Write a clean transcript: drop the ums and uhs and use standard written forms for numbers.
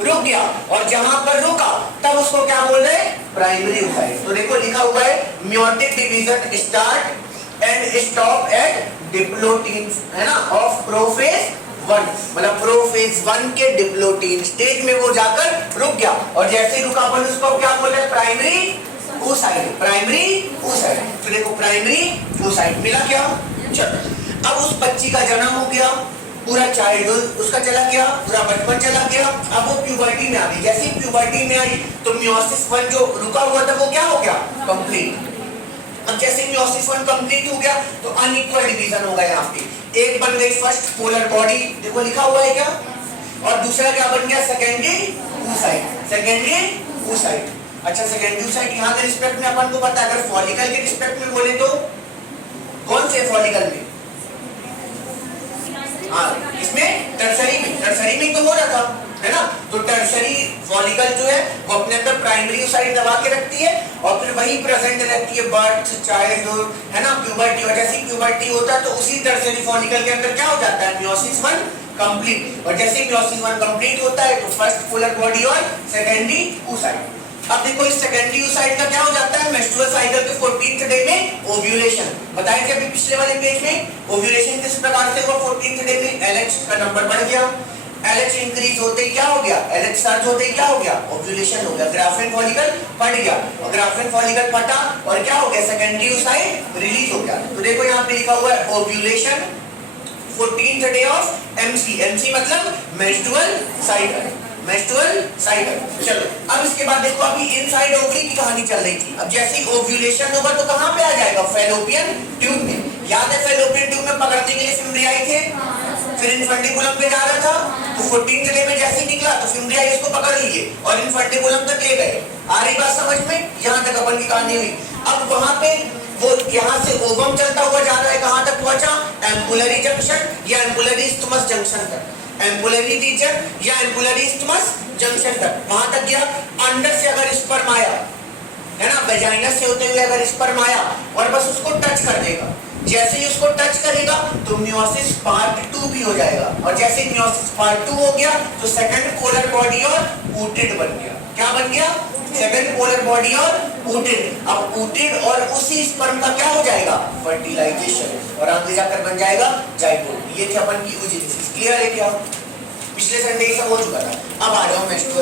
रुक गया, और जहां पर रुका तब उसको क्या बोल रहे हैं, प्राइमरी ओसाइट। तो देखो लिखा हुआ है meiotic division start and stop at diplotene, है ना, ऑफ प्रोफेज 1, मतलब प्रोफेज 1 के डिप्लोटीन स्टेज में वो जाकर रुक गया, और जैसे ही रुका अपन उसको क्या बोल रहे हैं, प्राइमरी ओसाइट, प्राइमरी ओसाइट। तो देखो प्राइमरी ओसाइट मिला क्या। चलो अब उस बच्ची का जन्म हो गया, पूरा चाइल्डहुड उसका चला गया, पूरा बचपन चला गया, अब वो प्यूबर्टी में आ गई। जैसे ही प्यूबर्टी में आई तो मियोसिस 1 जो रुका हुआ था वो क्या हो गया, कंप्लीट। अब जैसे मियोसिस 1 कंप्लीट हो गया तो अनइक्वल डिवीजन होगा यहाँ पे। एक बन गई फर्स्ट पोलर बॉडी, देखो लिखा हुआ है क्या, और दूसरा क्या बन गया, सेकेंडरी oocyte, सेकेंडरी oocyte। अच्छा सेकेंडरी oocyte यहाँ के रिस्पेक्ट में अपन को पता है, अगर फॉलिकल के रिस्पेक्ट में बोले तो कौन से फॉलिकल में, हाँ इसमें टर्सरी में तो हो रहा था, है ना। तो टर्सरी फॉलिकल जो है वो अपने अंदर प्राइमरी oocyte दबा के रखती है, और फिर वही प्रेजेंट रहती है बर्थ, चाइल्डहुड, है ना, प्यूबर्टी, और जैसे प्यूबर्टी होता है तो उसी टर्सरी फॉलिकल के अंदर क्या हो जाता है, मियोसिस 1 कंप्लीट। और जैसे मियोसिस 1 कंप्लीट होता है तो फर्स्ट पोलर बॉडी और सेकेंडरी oocyte। अब देखो इस सेकेंडरी oocyte का क्या हो जाता है, मेंस्ट्रुअल साइकिल के 14th डे में ओव्यूलेशन। बताए थे अभी पिछले वाले पेज में ओव्यूलेशन किस प्रकार से हुआ, 14th डे में LH का नंबर बढ़ गया, LH इंक्रीज होते ही क्या हो गया, LH सर्ज होते ही क्या हो गया, ओव्यूलेशन हो गया, ग्राफिन फॉलिकल फट गया, और ग्राफिन फॉलिकल फटा और क्या हो गया, सेकेंडरी oocyte रिलीज हो गया। तो देखो यहाँ पे लिखा हुआ है ovulation 14th day of MC, MC मतलब मेंस्ट्रुअल साइकिल, मेंस्ट्रुअल साइकिल। चलो अब इसके बाद देखो अभी इनसाइड ओवरी की कहानी चल रही थी। अब जैसे ही ओव्यूलेशन होगा तो कहां पे आ जाएगा, फैलोपियन ट्यूब में। याद है फैलोपियन ट्यूब में पकड़ने के लिए फिम्ब्रियाई थे, फिर इनफंडिबुलम पे जा रहा था, तो 14th डे में जैसे ही निकला तो फिम्ब्रियाई उसको पकड़ लिए और इनफंडिबुलम तक ले गए। आ रही बात समझ में, यहाँ तक अपन की कहानी हुई। अब वहां पे वो यहाँ से ओवम चलता हुआ जा रहा है, कहां तक पहुंचा, एम्पुलरी जंक्शन या एम्पुलरी स्टमस जंक्शन तक, एम्पुलरी रीजन या एम्पुलरी स्टमस जंक्शन तक, वहां तक गया। अंडर से अगर स्पर्म आया, है ना, वेजाइना से होते हुए अगर स्पर्म आया और बस उसको टच कर देगा, जैसे ही उसको टच करेगा तो मियोसिस पार्ट 2 भी हो जाएगा, और जैसे ही मियोसिस पार्ट 2 हो गया तो सेकंड पोलर बॉडी और ऊटेड बन गया। क्या बन गया, सेकंड पोलर बॉडी और ऊटेड। अब ऊटेड और उसी स्पर्म का क्या हो जाएगा, फर्टिलाइजेशन, और आगे जाकर बन जाएगा जाइगोट। ये थे अपन की oogenesis। क्लियर है क्या, पिछले संडे सब हो चुका था। अब आ जाओ मेंस्ट्रुअल